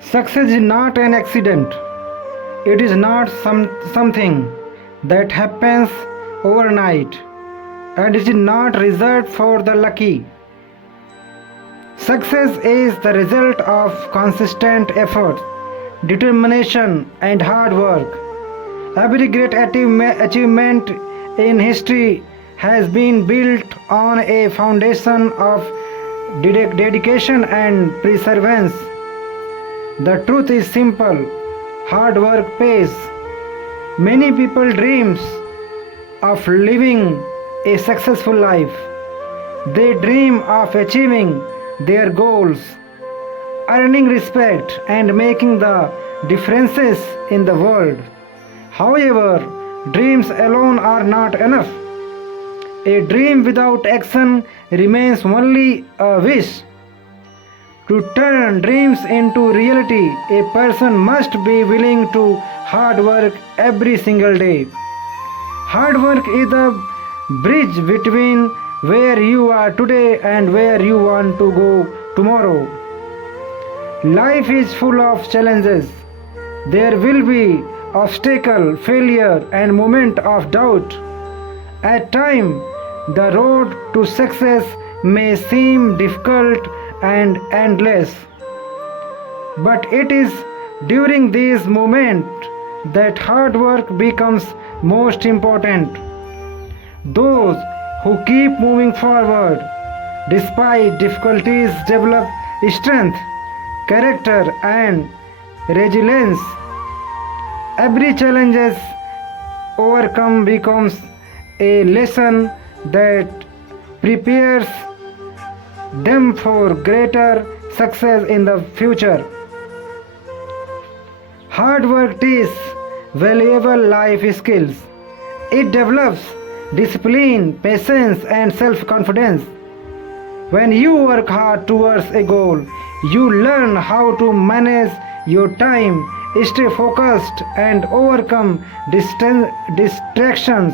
Success is not an accident. It is not something that happens overnight, and it is not reserved for the lucky. Success is the result of consistent effort, determination, and hard work. Every great achievement in history has been built on a foundation of dedication and perseverance. The truth is simple: hard work pays. Many people dreams of living a successful life. They dream of achieving their goals, earning respect and making the differences in the world. However, dreams alone are not enough. A dream without action remains only a wish. To turn dreams into reality, a person must be willing to hard work every single day. Hard work is the bridge between where you are today and where you want to go tomorrow. Life is full of challenges. There will be obstacle, failure and moment of doubt. At times, the road to success may seem difficult and endless. But it is during these moments that hard work becomes most important. Those who keep moving forward despite difficulties develop strength, character and resilience. Every challenge overcome becomes a lesson that prepares them for greater success in the future. Hard work teaches valuable life skills. It develops discipline, patience, and self confidence. When you work hard towards a goal, you learn how to manage your time, stay focused, and overcome distractions.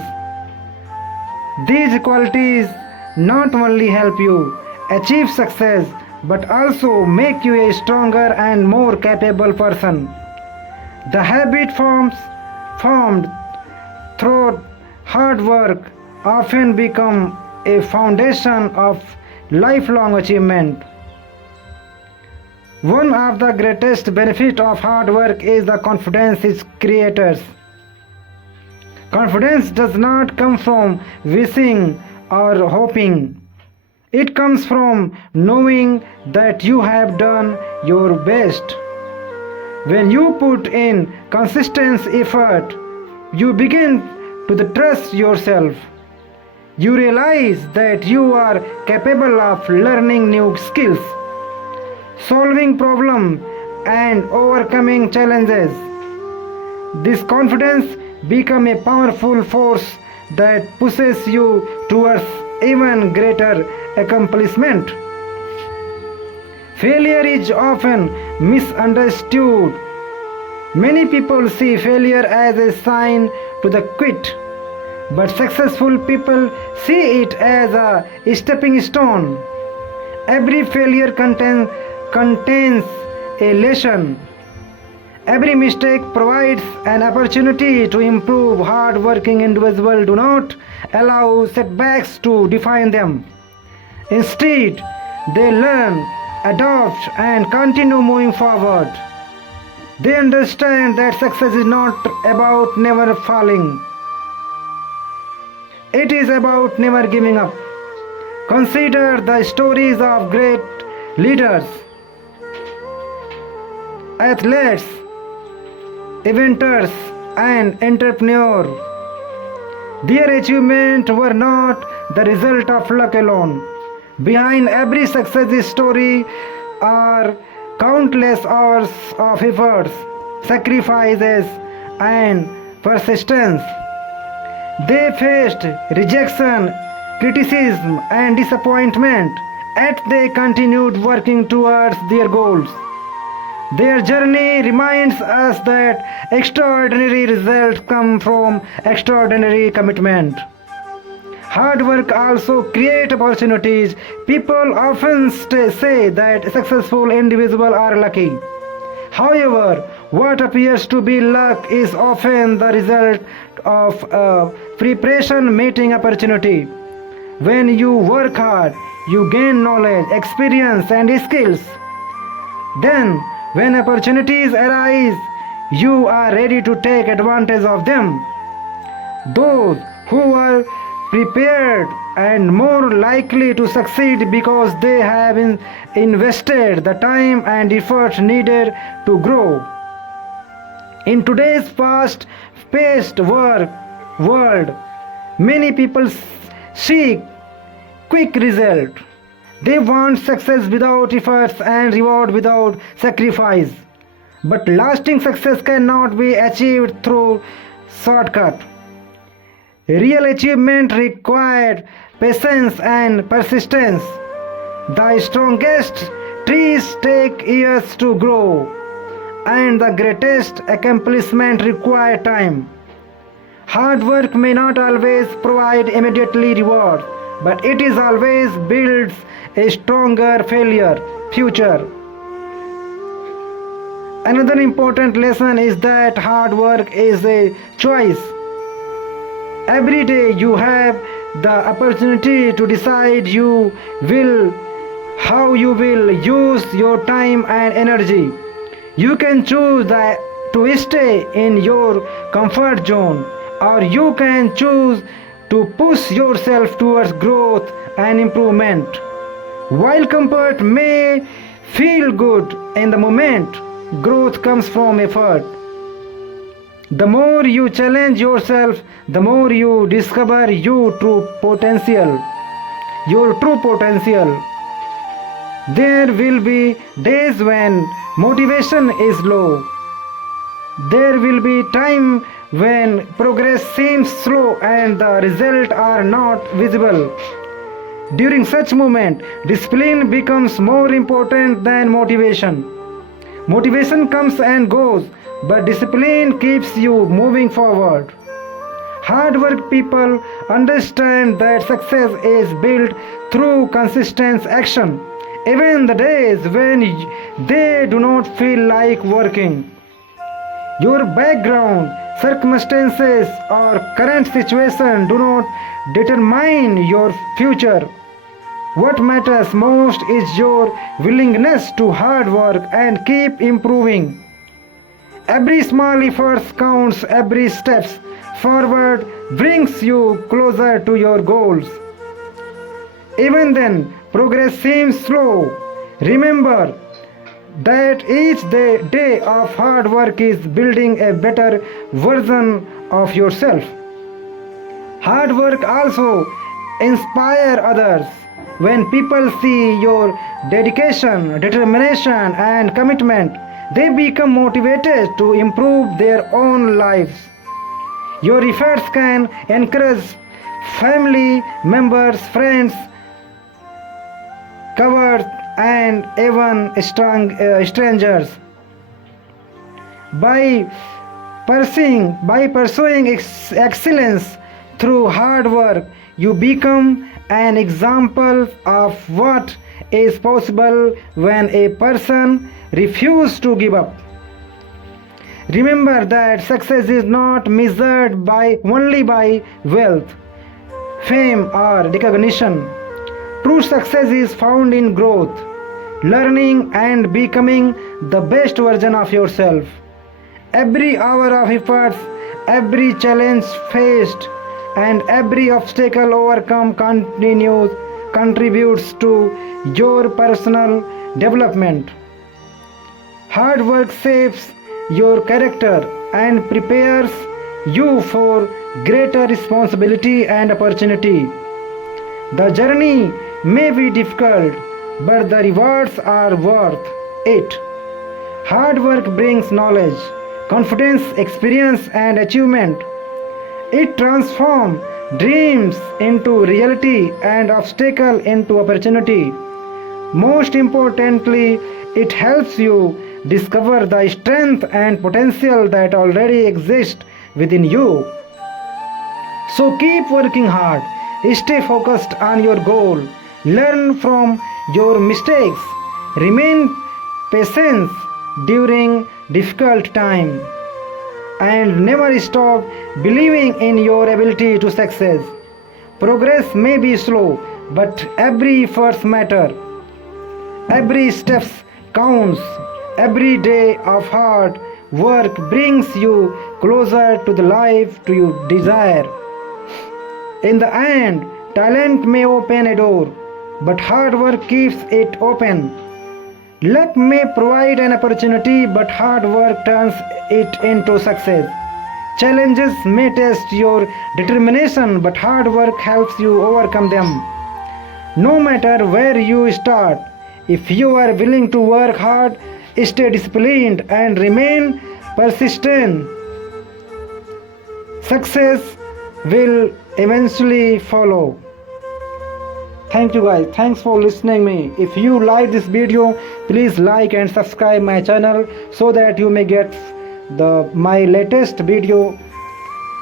These qualities not only help you achieve success but also make you a stronger and more capable person. The habit formed through hard work often become a foundation of lifelong achievement. One of the greatest benefits of hard work is the confidence it creates. Confidence does not come from wishing or hoping. It comes from knowing that you have done your best. When you put in consistent effort, you begin to trust yourself. You realize that you are capable of learning new skills, solving problems, and overcoming challenges. This confidence becomes a powerful force that pushes you towards even greater accomplishment. Failure is often misunderstood. Many people see failure as a sign to the quit, but successful people see it as a stepping stone. Every failure contains a lesson. Every mistake provides an opportunity to improve. Hard-working individuals do not allow setbacks to define them. Instead, they learn, adopt, and continue moving forward. They understand that success is not about never falling. It is about never giving up. Consider the stories of great leaders, athletes, inventors, and entrepreneurs. Their achievements were not the result of luck alone. Behind every success story are countless hours of efforts, sacrifices, and persistence. They faced rejection, criticism, and disappointment, yet they continued working towards their goals. Their journey reminds us that extraordinary results come from extraordinary commitment. Hard work also creates opportunities. People often say that successful individuals are lucky. However, what appears to be luck is often the result of a preparation meeting opportunity. When you work hard, you gain knowledge, experience, and skills. Then, when opportunities arise, you are ready to take advantage of them. Those who are prepared and more likely to succeed because they have invested the time and effort needed to grow. In today's fast paced world, many people seek quick result. They want success without efforts and reward without sacrifice. But lasting success cannot be achieved through shortcut. Real achievement required patience and persistence. The strongest trees take years to grow, and the greatest accomplishment require time. Hard work may not always provide immediately reward, but it is always builds a stronger future. Another important lesson is that hard work is a choice. Every day you have the opportunity to decide how you will use your time and energy. You can choose to stay in your comfort zone, or you can choose to push yourself towards growth and improvement. While comfort may feel good in the moment, growth comes from effort. The more you challenge yourself, the more you discover your true potential. There will be days when motivation is low. There will be time when progress seems slow and the results are not visible. During such moment, discipline becomes more important than motivation. Motivation comes and goes, but discipline keeps you moving forward. Hard work people understand that success is built through consistent action, even the days when they do not feel like working. Your background, circumstances, or current situation do not determine your future. What matters most is your willingness to hard work and keep improving. Every small effort counts, every step forward brings you closer to your goals. Even then, progress seems slow. Remember that each day of hard work is building a better version of yourself. Hard work also inspires others. When people see your dedication, determination, and commitment, they become motivated to improve their own lives. Your efforts can encourage family members, friends, covered, and even strangers. By pursuing excellence through hard work, you become an example of what is possible when a person refuses to give up. Remember that success is not measured only by wealth, fame, or recognition. True success is found in growth, learning, and becoming the best version of yourself. Every hour of efforts, every challenge faced, and every obstacle overcome contributes to your personal development. Hard work shapes your character and prepares you for greater responsibility and opportunity. The journey may be difficult, but the rewards are worth it. Hard work brings knowledge, confidence, experience, and achievement. It transforms dreams into reality and obstacles into opportunity. Most importantly, it helps you discover the strength and potential that already exist within you. So keep working hard, stay focused on your goal, learn from your mistakes, remain patient, during difficult time, and never stop believing in your ability to success. Progress may be slow, but every effort matter. Every step counts. Every day of hard work brings you closer to the life you desire. In the end, talent may open a door, but hard work keeps it open. Luck may provide an opportunity, but hard work turns it into success. Challenges may test your determination, but hard work helps you overcome them. No matter where you start, if you are willing to work hard, stay disciplined, and remain persistent, success will eventually follow. Thank you guys. Thanks for listening me. If you like this video, please like and subscribe my channel so that you may get my latest video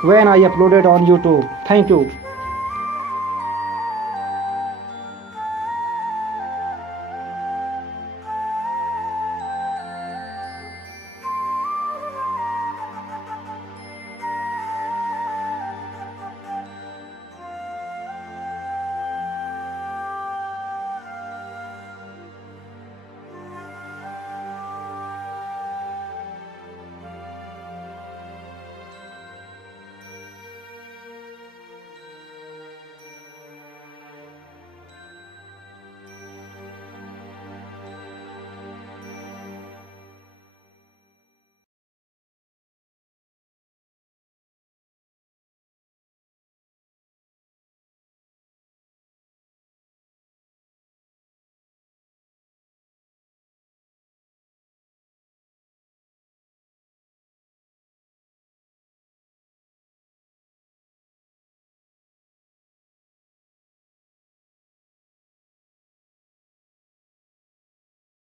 when I upload it on YouTube. Thank you.